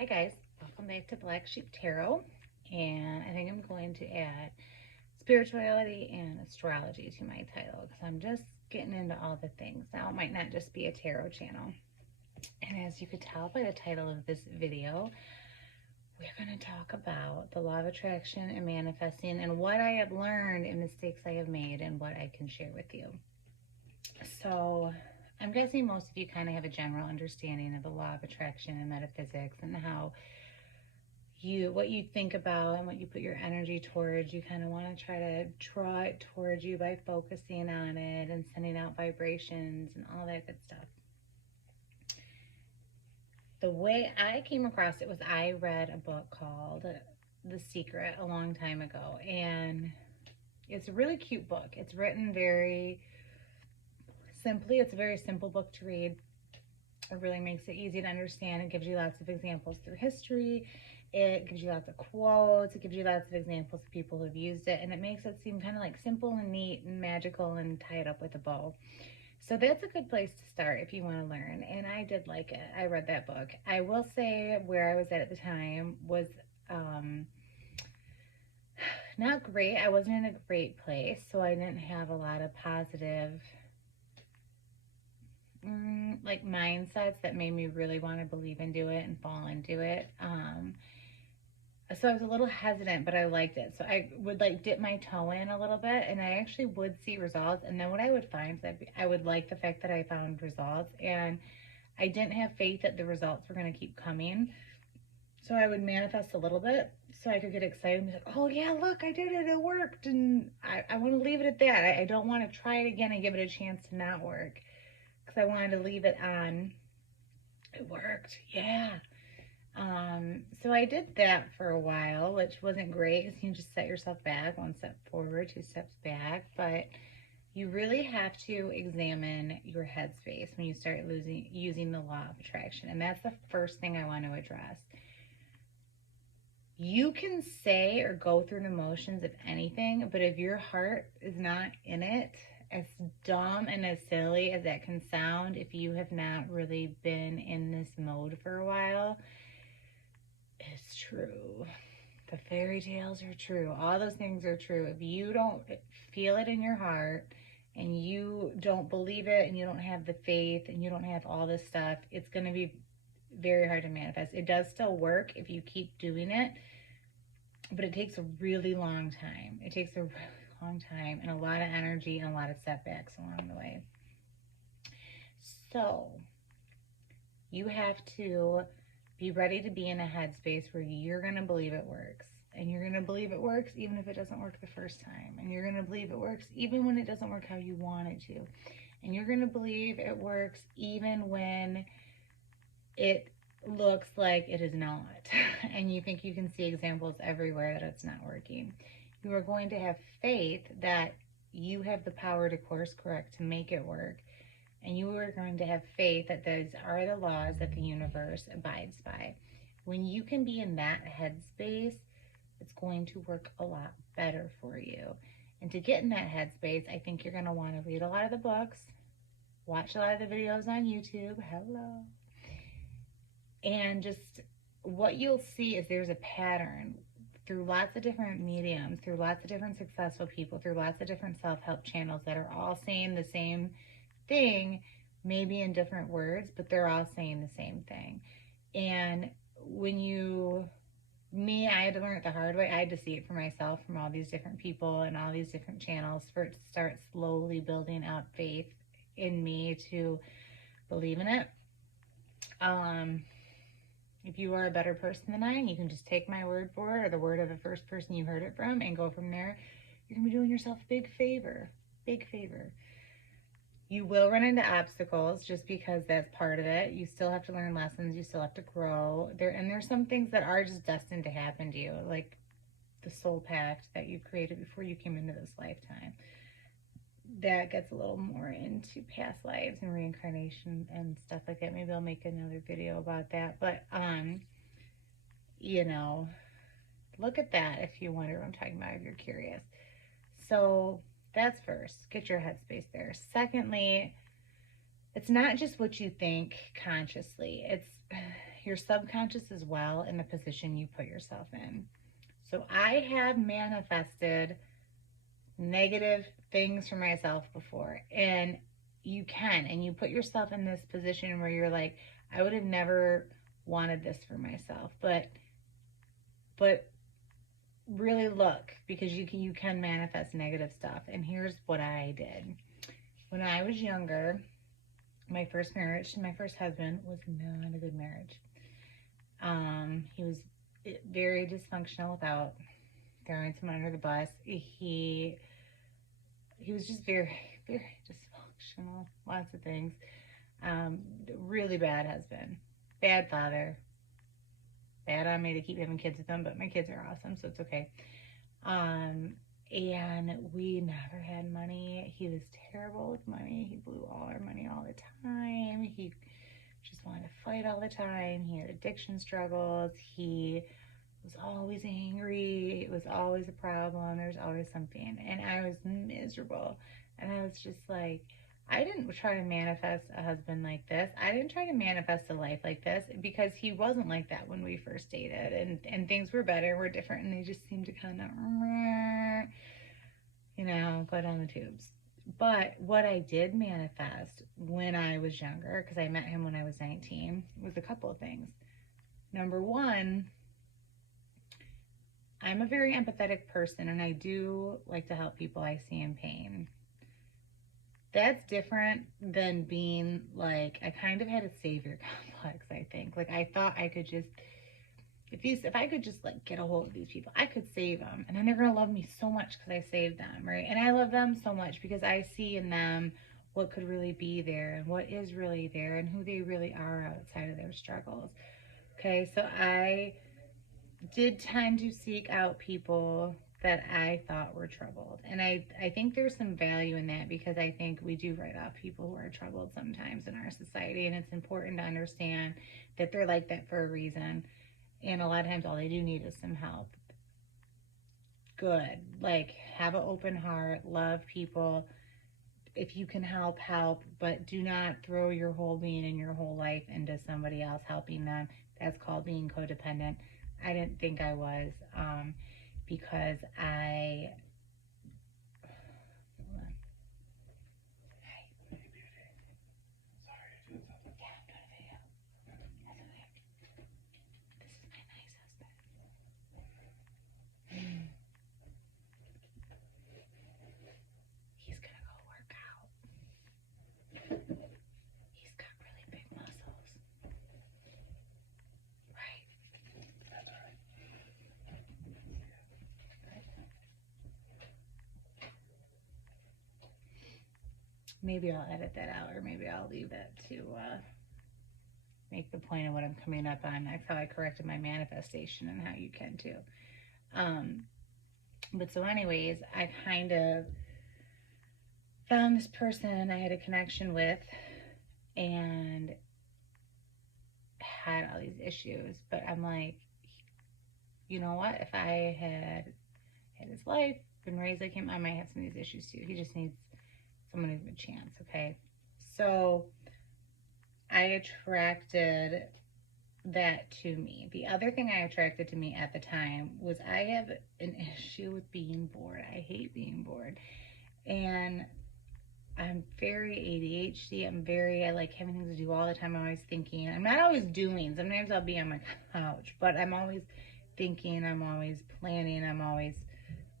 Hi guys, welcome back to Black Sheep Tarot, and I think I'm going to add spirituality and astrology to my title because I'm just getting into all the things. Now it might not just be a tarot channel, and as you could tell by the title of this video, we're going to talk about the law of attraction and manifesting and what I have learned and mistakes I have made and what I can share with you. So I'm guessing most of you kind of have a general understanding of the law of attraction and metaphysics and how what you think about and what you put your energy towards, you kind of want to try to draw it towards you by focusing on it and sending out vibrations and all that good stuff. The way I came across it was I read a book called The Secret a long time ago, and it's a really cute book. It's written very simply. It's a very simple book to read. It really makes it easy to understand. It gives you lots of examples through history. It gives you lots of quotes. It gives you lots of examples of people who've used it. And it makes it seem kind of like simple and neat and magical and tied up with a bow. So that's a good place to start if you want to learn. And I did like it. I read that book. I will say where I was at the time was not great. I wasn't in a great place. So I didn't have a lot of positive like mindsets that made me really want to believe into it and fall into it. So I was a little hesitant, but I liked it. So I would like dip my toe in a little bit, and I actually would see results. And then what I would find is that I would like the fact that I found results, and I didn't have faith that the results were going to keep coming. So I would manifest a little bit so I could get excited and be like, oh yeah, look, I did it, it worked. And I want to leave it at that. I don't want to try it again and give it a chance to not work because I wanted to leave it on. It worked, yeah. So I did that for a while, which wasn't great because you just set yourself back, one step forward, two steps back. But you really have to examine your headspace when you start using the law of attraction. And that's the first thing I want to address. You can say or go through the motions of anything, but if your heart is not in it, as dumb and as silly as that can sound, if you have not really been in this mode for a while, it's true. The fairy tales are true. All those things are true. If you don't feel it in your heart and you don't believe it and you don't have the faith and you don't have all this stuff, it's going to be very hard to manifest. It does still work if you keep doing it, but it takes a really long time. It takes a really long time and a lot of energy and a lot of setbacks along the way. So you have to be ready to be in a headspace where you're going to believe it works. And you're going to believe it works even if it doesn't work the first time. And you're going to believe it works even when it doesn't work how you want it to. And you're going to believe it works even when it looks like it is not. And you think you can see examples everywhere that it's not working. You are going to have faith that you have the power to course correct to make it work. And you are going to have faith that those are the laws that the universe abides by. When you can be in that headspace, it's going to work a lot better for you. And to get in that headspace, I think you're going to want to read a lot of the books, watch a lot of the videos on YouTube, hello. And just what you'll see is there's a pattern through lots of different mediums, through lots of different successful people, through lots of different self-help channels that are all saying the same thing, maybe in different words, but they're all saying the same thing. And when I had to learn it the hard way. I had to see it for myself from all these different people and all these different channels for it to start slowly building up faith in me to believe in it. If you are a better person than I, you can just take my word for it or the word of the first person you heard it from and go from there. You're going to be doing yourself a big favor. Big favor. You will run into obstacles just because that's part of it. You still have to learn lessons. You still have to grow. There's some things that are just destined to happen to you, like the soul pact that you created before you came into this lifetime. That gets a little more into past lives and reincarnation and stuff like that. Maybe I'll make another video about that. But, look at that if you wonder what I'm talking about, if you're curious. So that's first, get your headspace there. Secondly, it's not just what you think consciously. your subconscious as well in the position you put yourself in. So I have manifested negative things for myself before, and you put yourself in this position where you're like, I would have never wanted this for myself, but really look, because you can manifest negative stuff. And here's what I did. When I was younger, my first marriage to my first husband was not a good marriage. He was very dysfunctional, without throwing someone under the bus. He was just very, very dysfunctional. Lots of things. Really bad husband, bad father, bad on me to keep having kids with him, but my kids are awesome, so it's okay. And we never had money. He was terrible with money. He blew all our money all the time. He just wanted to fight all the time. He had addiction struggles. He was always angry. It was always a problem. There was always something. And I was miserable. And I was just like, I didn't try to manifest a husband like this. I didn't try to manifest a life like this, because he wasn't like that when we first dated. And things were better, were different, and they just seemed to kind of, go down the tubes. But what I did manifest when I was younger, because I met him when I was 19, was a couple of things. Number one, I'm a very empathetic person, and I do like to help people I see in pain. That's different than being like, I kind of had a savior complex, I think. Like, I thought I could just, if I could just like get a hold of these people, I could save them. And then they're going to love me so much because I saved them, right? And I love them so much because I see in them what could really be there and what is really there and who they really are outside of their struggles. Okay, so I did tend to seek out people that I thought were troubled. And I think there's some value in that, because I think we do write off people who are troubled sometimes in our society. And it's important to understand that they're like that for a reason. And a lot of times all they do need is some help. Good. Like, have an open heart, love people. If you can help, but do not throw your whole being and your whole life into somebody else helping them. That's called being codependent. I didn't think I was, because I, hold on. Hi. Hey, beauty. Sorry to do something. Yeah, I'm doing a video. That's okay. This is my nice husband. He's gonna go work out. He's got really big muscles. Right? That's right. Maybe I'll edit that out, or maybe I'll leave that to make the point of what I'm coming up on. That's how I corrected my manifestation, and how you can too. But so anyways, I kind of found this person I had a connection with and had all these issues. But I'm like, you know what? If I had his life, been raised like him, I might have some of these issues too. He just needs someone to give him a chance, okay? So I attracted that to me. The other thing I attracted to me at the time was, I have an issue with being bored. I hate being bored. And I'm very ADHD. I like having things to do all the time. I'm always thinking. I'm not always doing. Sometimes I'll be on my couch, but I'm always thinking. I'm always planning. I'm always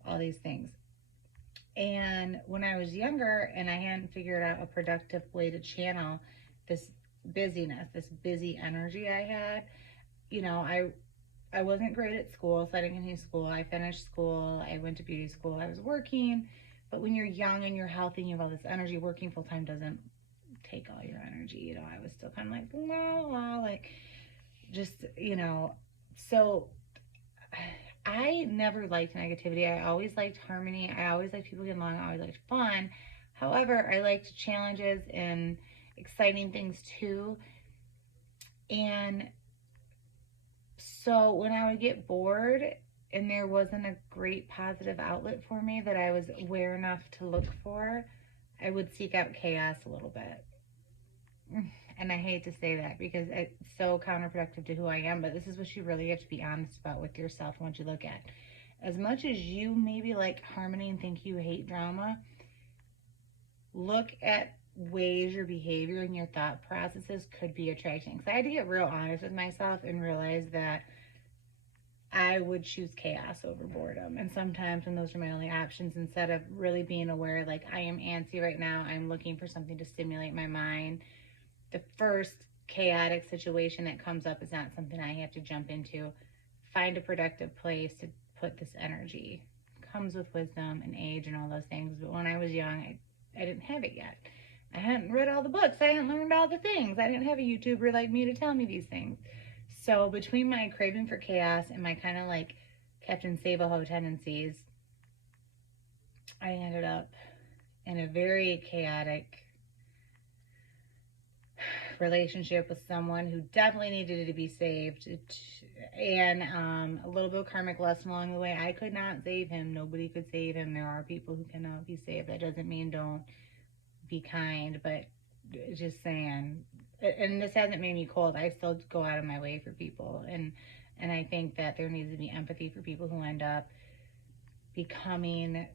all these things. And when I was younger and I hadn't figured out a productive way to channel this busyness, this busy energy I had, I wasn't great at school, so I didn't continue school. I finished school. I went to beauty school. I was working. But when you're young and you're healthy and you have all this energy, working full time doesn't take all your energy. I was still kind of like, la, like, just, so I never liked negativity. I always liked harmony. I always liked people getting along. I always liked fun. However, I liked challenges and exciting things too. And so when I would get bored and there wasn't a great positive outlet for me that I was aware enough to look for, I would seek out chaos a little bit. And I hate to say that because it's so counterproductive to who I am, but this is what you really have to be honest about with yourself once you look at. As much as you maybe like harmony and think you hate drama, look at ways your behavior and your thought processes could be attracting. So I had to get real honest with myself and realize that I would choose chaos over boredom. And sometimes when those are my only options, instead of really being aware, like I am antsy right now, I'm looking for something to stimulate my mind. The first chaotic situation that comes up is not something I have to jump into. Find a productive place to put this energy. It comes with wisdom and age and all those things. But when I was young, I didn't have it yet. I hadn't read all the books. I hadn't learned all the things. I didn't have a YouTuber like me to tell me these things. So between my craving for chaos and my kind of like Captain Save-A-Ho tendencies, I ended up in a very chaotic relationship with someone who definitely needed to be saved, and a little bit of karmic lesson along the way. I could not save him. Nobody could save him. There are people who cannot be saved. That doesn't mean don't be kind, but just saying. And this hasn't made me cold. I still go out of my way for people, and I think that there needs to be empathy for people who end up becoming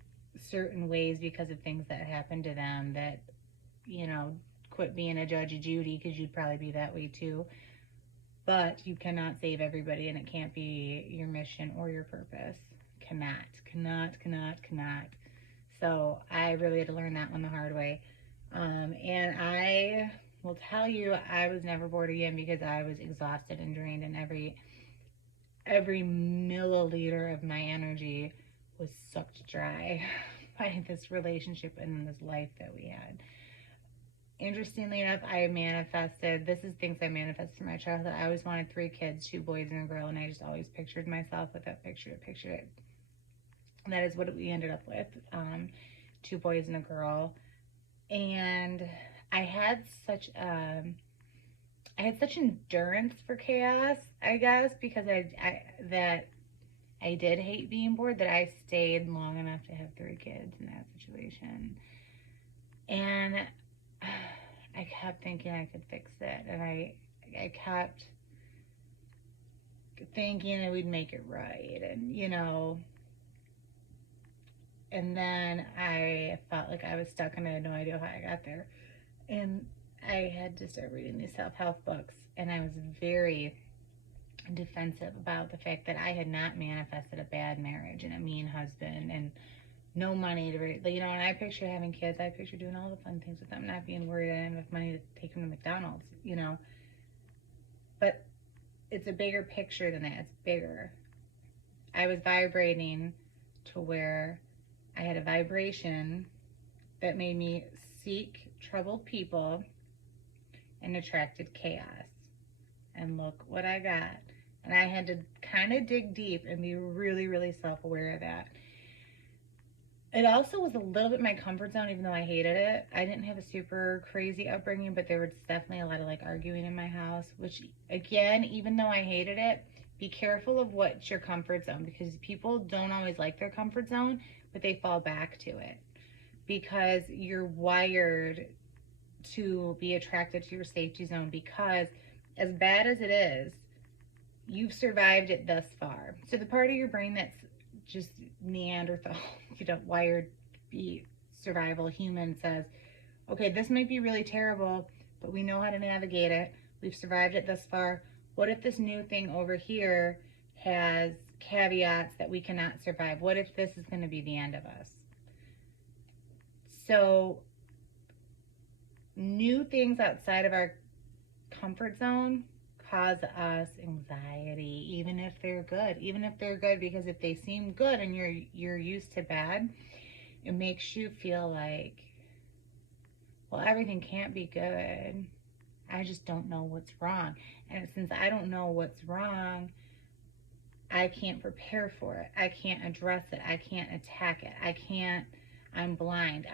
certain ways because of things that happen to them. That, you know, quit being a Judge Judy, because you'd probably be that way too. But you cannot save everybody, and it can't be your mission or your purpose. Cannot. So I really had to learn that one the hard way. And I will tell you, I was never bored again because I was exhausted and drained, and every milliliter of my energy was sucked dry by this relationship and this life that we had. Interestingly enough, I manifested, this is things I manifested from my childhood. I always wanted 3 kids, 2 boys and a girl, and I just always pictured myself with that pictured it. And that is what we ended up with, 2 boys and a girl. And I had such endurance for chaos, I guess, because I did hate being bored, that I stayed long enough to have 3 kids in that situation. And I kept thinking I could fix it, and I kept thinking that we'd make it right, and and then I felt like I was stuck, and I had no idea how I got there. And I had to start reading these self-help books, and I was very defensive about the fact that I had not manifested a bad marriage and a mean husband and no money to, and I picture having kids. I picture doing all the fun things with them, not being worried I didn't have enough money to take them to McDonald's, But it's a bigger picture than that. It's bigger. I was vibrating to where I had a vibration that made me seek troubled people and attracted chaos. And look what I got. And I had to kind of dig deep and be really, really self-aware of that. It also was a little bit my comfort zone, even though I hated it. I didn't have a super crazy upbringing, but there was definitely a lot of arguing in my house, which again, even though I hated it, be careful of what's your comfort zone, because people don't always like their comfort zone, but they fall back to it because you're wired to be attracted to your safety zone, because as bad as it is, you've survived it thus far. So the part of your brain that's just Neanderthal, wired to be survival human says, okay, this might be really terrible, but we know how to navigate it. We've survived it thus far. What if this new thing over here has caveats that we cannot survive? What if this is going to be the end of us? So new things outside of our comfort zone cause us anxiety, even if they're good, because if they seem good and you're used to bad, it makes you feel like, well, everything can't be good. I just don't know what's wrong. And since I don't know what's wrong, I can't prepare for it. I can't address it. I can't attack it. I'm blind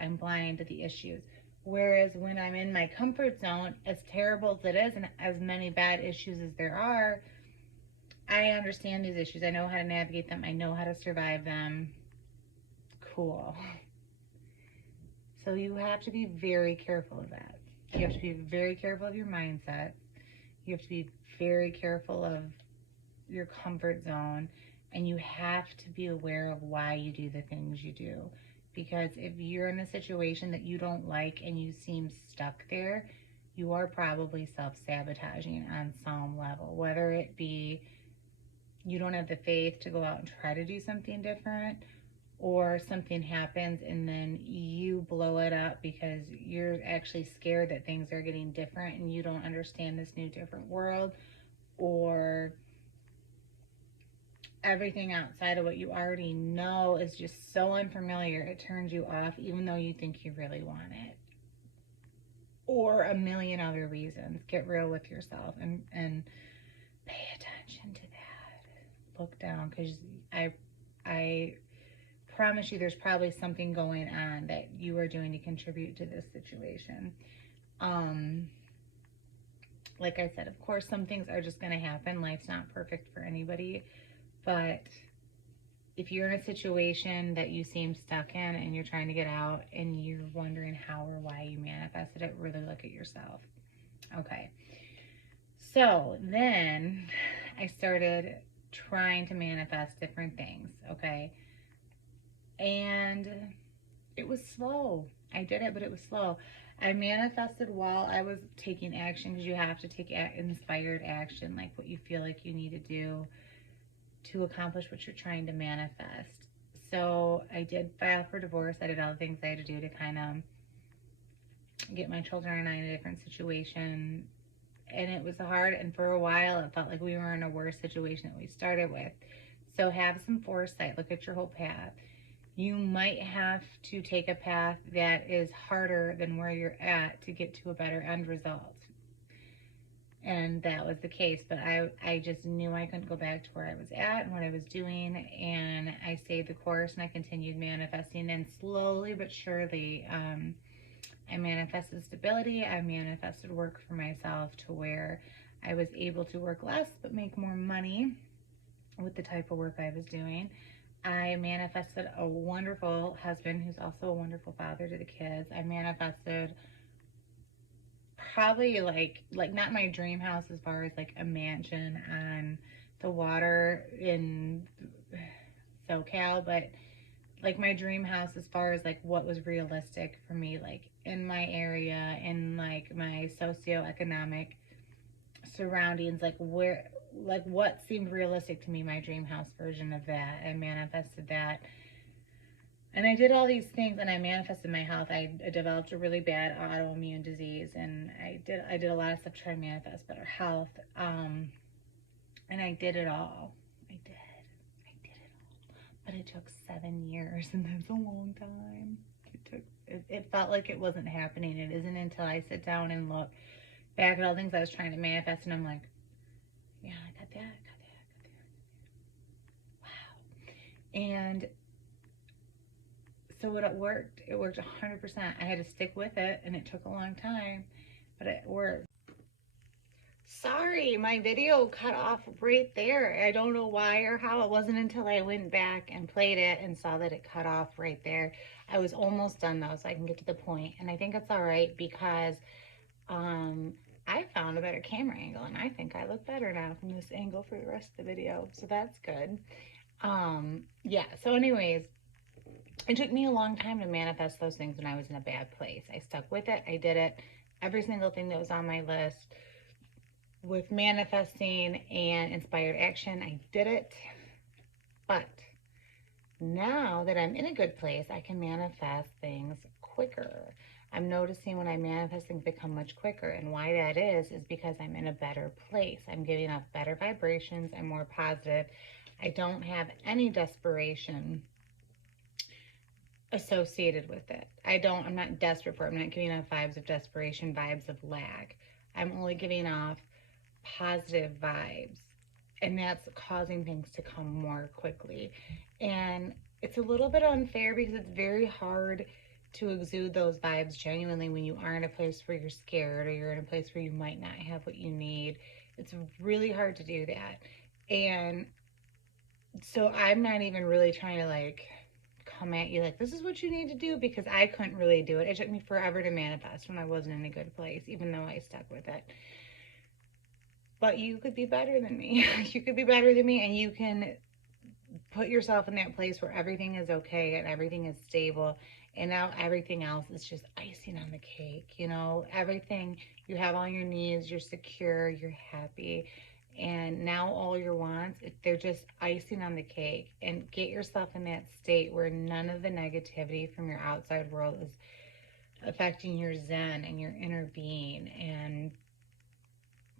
to the issues. Whereas when I'm in my comfort zone, as terrible as it is and as many bad issues as there are, I understand these issues. I know how to navigate them. I know how to survive them. Cool. So you have to be very careful of that. You have to be very careful of your mindset. You have to be very careful of your comfort zone, and you have to be aware of why you do the things you do. Because if you're in a situation that you don't like and you seem stuck there, you are probably self-sabotaging on some level, whether it be you don't have the faith to go out and try to do something different, or something happens and then you blow it up because you're actually scared that things are getting different and you don't understand this new different world, or everything outside of what you already know is just so unfamiliar it turns you off even though you think you really want it, or a million other reasons. Get real with yourself and pay attention to that. Look down, because I promise you there's probably something going on that you are doing to contribute to this situation. Like I said, of course, some things are just going to happen. Life's not perfect for anybody. But if you're in a situation that you seem stuck in and you're trying to get out and you're wondering how or why you manifested it, really look at yourself. Okay. So then I started trying to manifest different things. Okay. And it was slow. I did it, but it was slow. I manifested while I was taking action, because you have to take inspired action, like what you feel like you need to do to accomplish what you're trying to manifest. So I did file for divorce. I did all the things I had to do to kind of get my children and I in a different situation. And it was hard. And for a while, it felt like we were in a worse situation that we started with. So have some foresight. Look at your whole path. You might have to take a path that is harder than where you're at to get to a better end result. And that was the case, but I just knew I couldn't go back to where I was at and what I was doing, and I stayed the course and I continued manifesting, and slowly but surely I manifested stability. I manifested work for myself to where I was able to work less but make more money with the type of work I was doing. I manifested a wonderful husband who's also a wonderful father to the kids. I manifested probably like not my dream house as far as like a mansion on the water in SoCal, but like my dream house as far as like what was realistic for me, like in my area, in like my socioeconomic surroundings, like where, like what seemed realistic to me, my dream house version of that. I manifested that. And I did all these things, and I manifested my health. I developed a really bad autoimmune disease, and I did a lot of stuff to try to manifest better health. And I did it all. I did it all. But it took 7 years, and that's a long time. It felt like it wasn't happening. It isn't until I sit down and look back at all the things I was trying to manifest, and I'm like, yeah, I got that. Wow. And so it worked 100%. I had to stick with it, and it took a long time, but it worked. Sorry, my video cut off right there. I don't know why or how. It wasn't until I went back and played it and saw that it cut off right there. I was almost done though, so I can get to the point. And I think it's all right because I found a better camera angle, and I think I look better now from this angle for the rest of the video. So that's good. Yeah, so anyways, it took me a long time to manifest those things when I was in a bad place. I stuck with it. I did it. Every single thing that was on my list with manifesting and inspired action, I did it. But now that I'm in a good place, I can manifest things quicker. I'm noticing when I manifest, things become much quicker. And why that is because I'm in a better place. I'm giving off better vibrations. I'm more positive. I don't have any desperation associated with it. I'm not desperate for it. I'm not giving off vibes of desperation, vibes of lack. I'm only giving off positive vibes, and that's causing things to come more quickly. And it's a little bit unfair because it's very hard to exude those vibes genuinely when you are in a place where you're scared, or you're in a place where you might not have what you need. It's really hard to do that. And so I'm not even really trying to like come at you like, this is what you need to do, because I couldn't really do it. It took me forever to manifest when I wasn't in a good place, even though I stuck with it. But you could be better than me. You could be better than me, and you can put yourself in that place where everything is okay and everything is stable, and now everything else is just icing on the cake. You know, everything, you have all your needs, you're secure, you're happy, and now all your wants, they're just icing on the cake. And get yourself in that state where none of the negativity from your outside world is affecting your zen and your inner being, and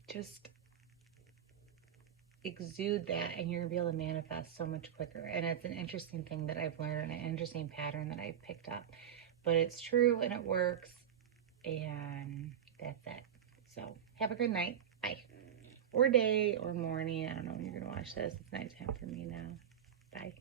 just exude that, and you're gonna be able to manifest so much quicker. And it's an interesting thing that I've learned, an interesting pattern that I've picked up, but it's true and it works, and that's it. So have a good night. Bye. Or day or morning. I don't know when you're gonna watch this. It's nighttime for me now. Bye.